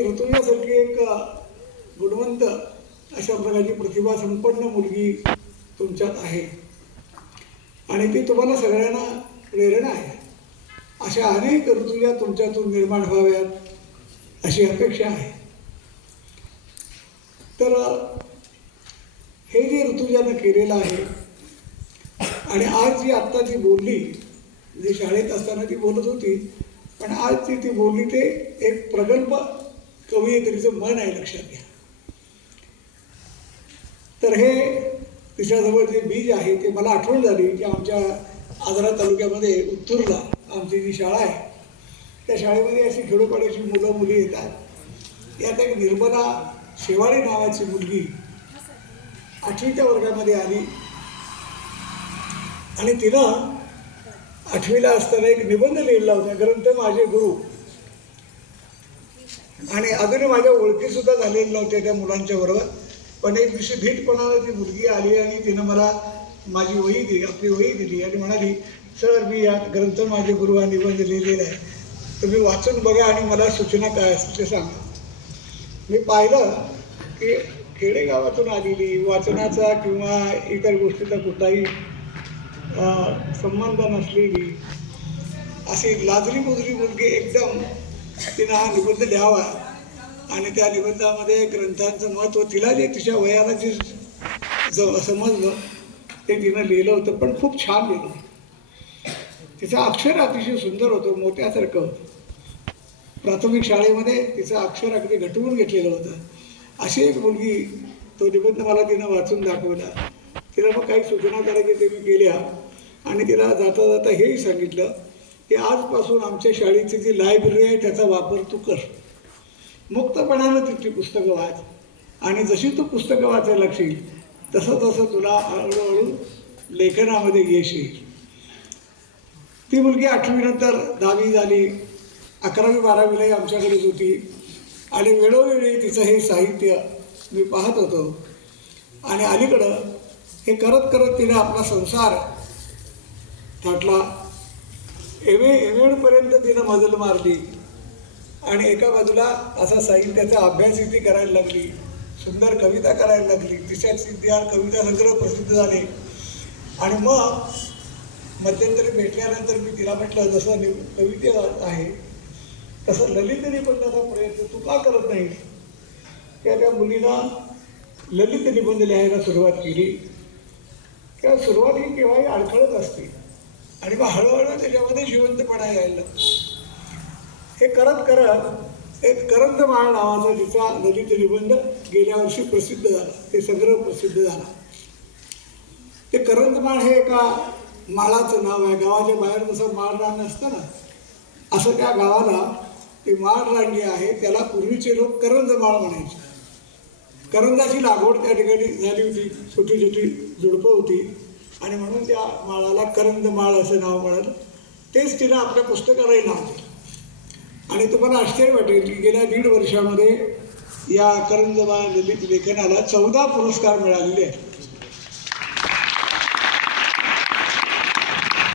ऋतुजासारखी एक गुणवंत अशा प्रकारची प्रतिभा संपन्न मुलगी तुमच्यात आहे. आणि ती तुम्हाला सगळ्यांना प्रेरणा आहे. अशा अनेक ऋतुजा तुमच्यातून निर्माण व्हाव्यात अशी अपेक्षा आहे. तर हे जे ऋतुजानं केलेलं आहे आणि आज जी आत्ता ती बोलली जी शाळेत असताना ती बोलत होती पण आज ती ती बोलली ते एक प्रगल्भ कवयित्रीचं मन आहे लक्षात घ्या. तर हे तिच्याजवळ जे बीज आहे ते मला आठवण झाली की आमच्या आजरा तालुक्यामध्ये उत्तूरला आमची जी शाळा आहे त्या शाळेमध्ये अशी खेडोपाड्याची मुलं मुली येतात. यात एक निर्मला शेवाळे नावाची मुलगी आठवीच्या वर्गामध्ये आली. आणि तिनं आठवीला असताना एक निबंध लिहिला होता ग्रंथ माझे गुरु. आणि अजूनही माझ्या ओळखीसुद्धा झालेल्या नव्हत्या त्या मुलांच्या बरोबर. पण एक दिवशी धीटपणानं ती मुलगी आली आणि तिनं मला माझी वही दिली आपली वही दिली आणि म्हणाली सर मी या ग्रंथ माझे गुरु हा निबंध लिहिलेला आहे. तुम्ही वाचून बघा आणि मला सूचना काय असतील ते सांगा. मी पाहिलं की खेडेगावातून आलेली वाचनाचा किंवा इतर गोष्टीचा कुठलाही संबंध नसलेली अशी लाजरी मुजरी मुलगी एकदम तिनं हा निबंध लिहावा. आणि त्या निबंधामध्ये ग्रंथांचं महत्त्व तिला जे तिच्या वयाला जे ज समजलं ते तिनं लिहिलं होतं पण खूप छान लिहिलं तिचं अक्षर अतिशय सुंदर होतं मोत्यासारखं. होतं प्राथमिक शाळेमध्ये तिचं अक्षर अगदी घटवून घेतलेलं होतं. अशी एक मुलगी तो निबंध मला तिनं वाचून दाखवला. तिला मग काही सूचना करायची ते मी केल्या. आणि तिला जाता जाता हेही सांगितलं. की आजपासून आमच्या शाळेची जी लायब्ररी आहे त्याचा वापर तू कर. मुक्तपणानं तिची पुस्तकं वाच. आणि जशी तू पुस्तकं वाचायला लागशील तसं तसं तुला हळूहळू लेखनामध्ये यश येईल. ती मुलगी आठवीनंतर दहावी झाली अकरावी बारावीलाही आमच्याकडेच होती. आणि वेळोवेळी तिचं हे साहित्य मी पाहत होतो. आणि अलीकडं हे करत करत तिने आपला संसार थाटला. एम ए एम एडपर्यंत तिनं मजल मारली. आणि एका बाजूला असा साहित्याचा अभ्यासही ती करायला लागली. सुंदर कविता करायला लागली. तिच्या त्या कविता संग्रह प्रसिद्ध झाले. आणि मग मध्यंतरी भेटल्यानंतर मी तिला म्हटलं जसं नि कविते आहे तसं ललित निबंधाचा प्रयत्न तू का करत नाही त्या त्या मुलीला ललित निबंध लिहायला सुरुवात केली. त्या सुरुवात ही केव्हाही अडखळत असते. आणि मग हळूहळू त्याच्यामध्ये जिवंतपणा यायला हे करत करत एक करंदमाळ नावाचा तिचा ललित निबंध गेल्या वर्षी प्रसिद्ध झाला. ते संग्रह प्रसिद्ध झाला. ते करंदमाळ हे एका माळाचं नाव आहे. गावाच्या बाहेर जसं माळरान असतं ना असं त्या गावाला ते माळ जे आहे त्याला पूर्वीचे लोक करंदमाळ म्हणायचे. करंजाची लागवड त्या ठिकाणी झाली होती. छोटी छोटी झुडपं होती. आणि म्हणून त्या माळाला करंदमाळ असं नाव मिळालं. तेच तिनं आपल्या पुस्तकालाही नाव दिलं. आणि तुम्हाला आश्चर्य वाटेल की गेल्या दीड वर्षामध्ये या करंजबा ललित लेखनाला चौदा पुरस्कार मिळालेले आहेत.